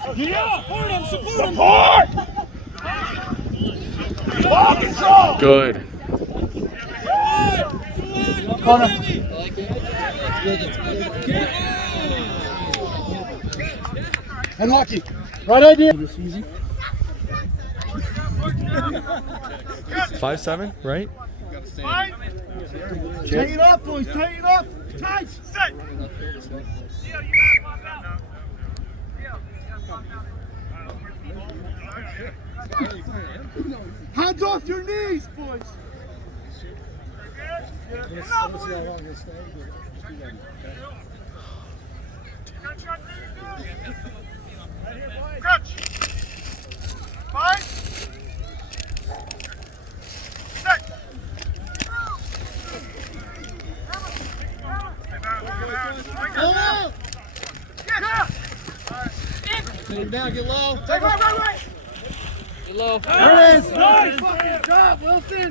Yeah, support him! Ball control! Good. Corner. And hockey. Right idea. 5'7", right? Tighten it up, boys. Tighten it up. Tight. Set. Hands off your knees, boys. Catch. Five. Six. Take down, get low. Take right. Get low. There it is. Nice fucking job, Wilson.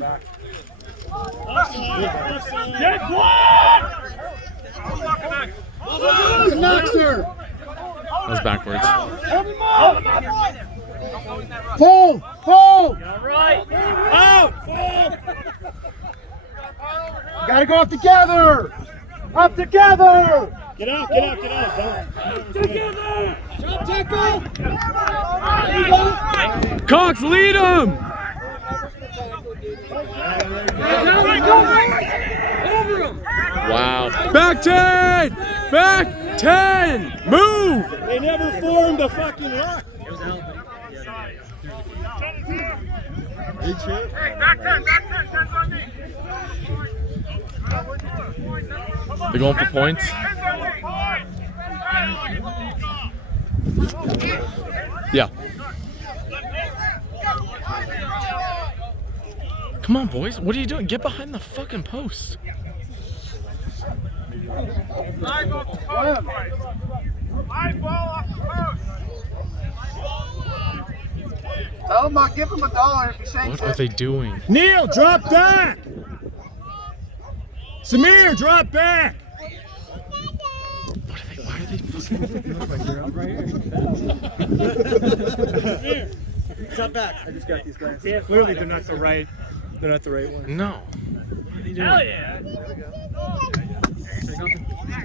Get one. Knoxer. That was backwards. Pull. Right. Out. Gotta go up together. Up together. Get out. Together. Jump tackle. Cox, lead him! Wow. Back 10! Back 10! Move! They never formed a fucking rock. Hey, back 10, 10's on me. They're going for points. Yeah. Come on, boys. What are you doing? Get behind the fucking post. Live off the post. Live ball off the post. Tell him I'll give him $1 if he shakes What are they doing? Neil, drop back. Samir, drop back. Why are they fucking... Drop back. I just got these guys. Yeah, clearly they're not the right ones. No. What are they doing? Hell yeah.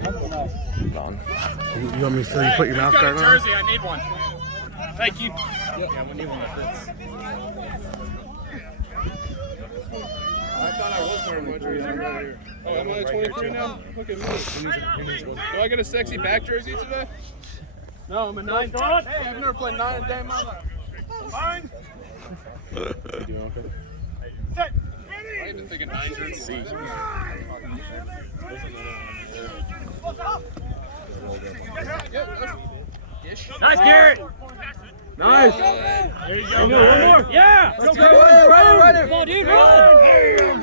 Hold on. You want me to put your mouth guard on? Jersey, I need one. Thank you. Yeah, we need one that fits. I thought I was wearing my jersey earlier. Oh, am I 23 now? Look at me. Do I get a sexy back jersey today? No, I'm a 9. Hey, I've never played 9 a day in my life. Fine. Set. I even think a 9 jersey. Nice, Garrett. Nice. There you go. One more. Yeah. Let's go. Run. Come on, dude, run.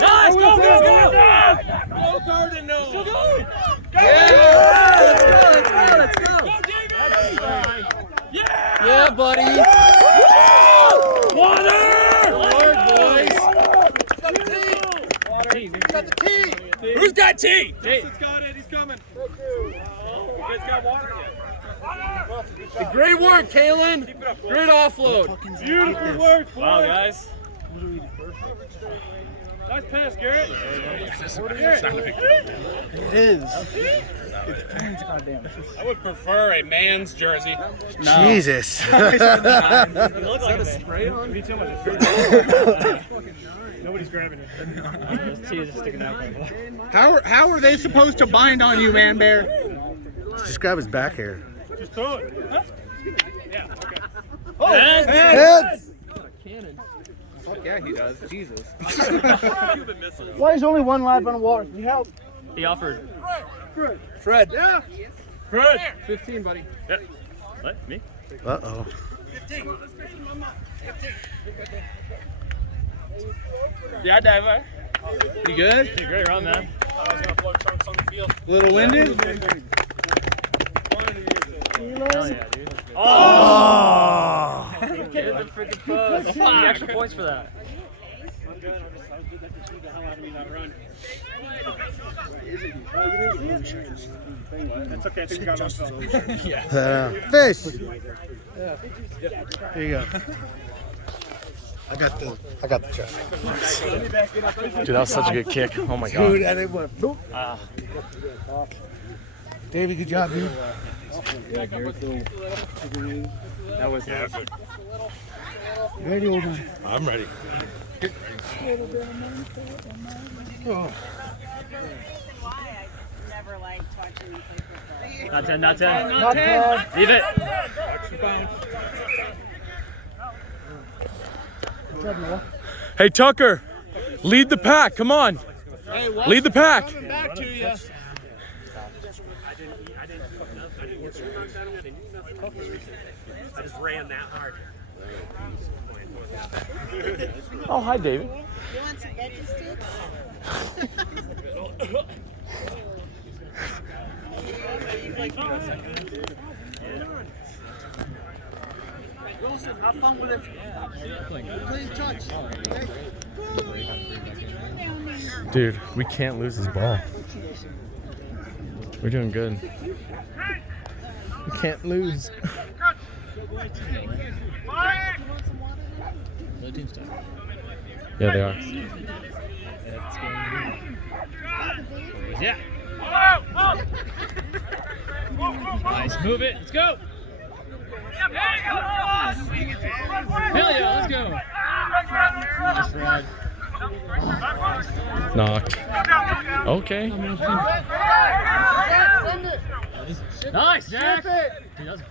Nice. Go. Go, Cardinal. Still going. Let's go. Go, David. Yeah, buddy. Water. Lord, boys. Got the tee. Who's got tea? He's got it. He's coming. You guys got water? Great work, Kalen. Great offload. Beautiful work. Wow, guys. Nice pass, Garrett. It is. I would prefer a man's jersey. Jesus. You look like a spray on. Me too much. Nobody's grabbing it. This tea is sticking out. How are they supposed to bind on you, man bear? Just grab his back hair. Just throw it. Heads. Fuck yeah, he does. Jesus. Why is only one lap on the water? Can you help? He offered. Fred. Yeah. Fred. 15, buddy. What? Me? Uh-oh. Yeah, Diver. You good? You great run, man. A little winded? Hell yeah, dude. Oh! Get the freaking post. You get extra points for that. That's okay. I think we got enough. Fish. There you go. I got the check. Dude, that was such a good kick. Oh my god. Dude, and it went. Boop. Davey, good job, dude. That was epic. Ready, old man? I'm ready. Oh. Never liked watching them play football. Not 10, not 10. Not 10. Leave it. Hey, Tucker, lead the pack. Come on. Lead the pack. Back to you. I just ran that hard. Oh, hi, David. You want some veggie sticks? Wilson, have fun with it. Clean touch. Dude, we can't lose this ball. We're doing good. We can't lose. Yeah, they are. Yeah. Nice. Move it. Let's go. Hell yeah, let's go. Nice ride. Knocked. Okay. Nice, Jack. Dude, that was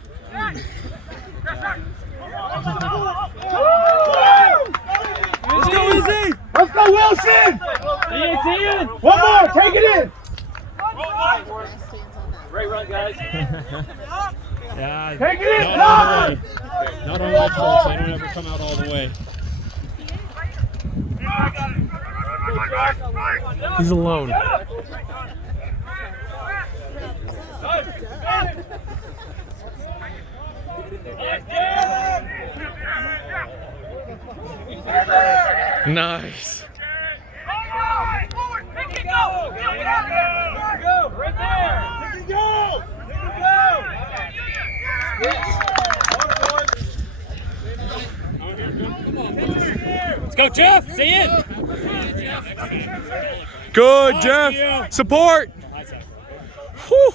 Let's go, Izzy! Let's go, Wilson! See you. One more, take it in! Great run, guys. Yeah. Take it in, Not all the Tom! way. Not on my fault. They don't ever come out all the way. He's alone. Nice. Let's go, Jeff. See it. Good, Jeff. Support. Whew.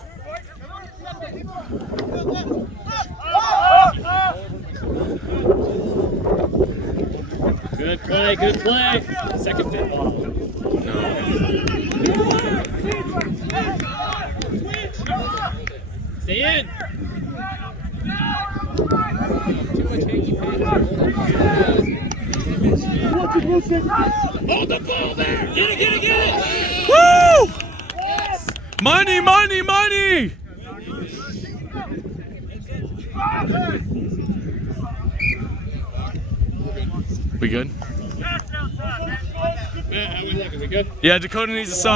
Good play, good play. Second fit ball. Stay in. Hold the ball there. Get it, get it, get it. Woo! Money, money, money. We good? Yeah, how we look? Is it good? Yeah, Dakota needs a sub.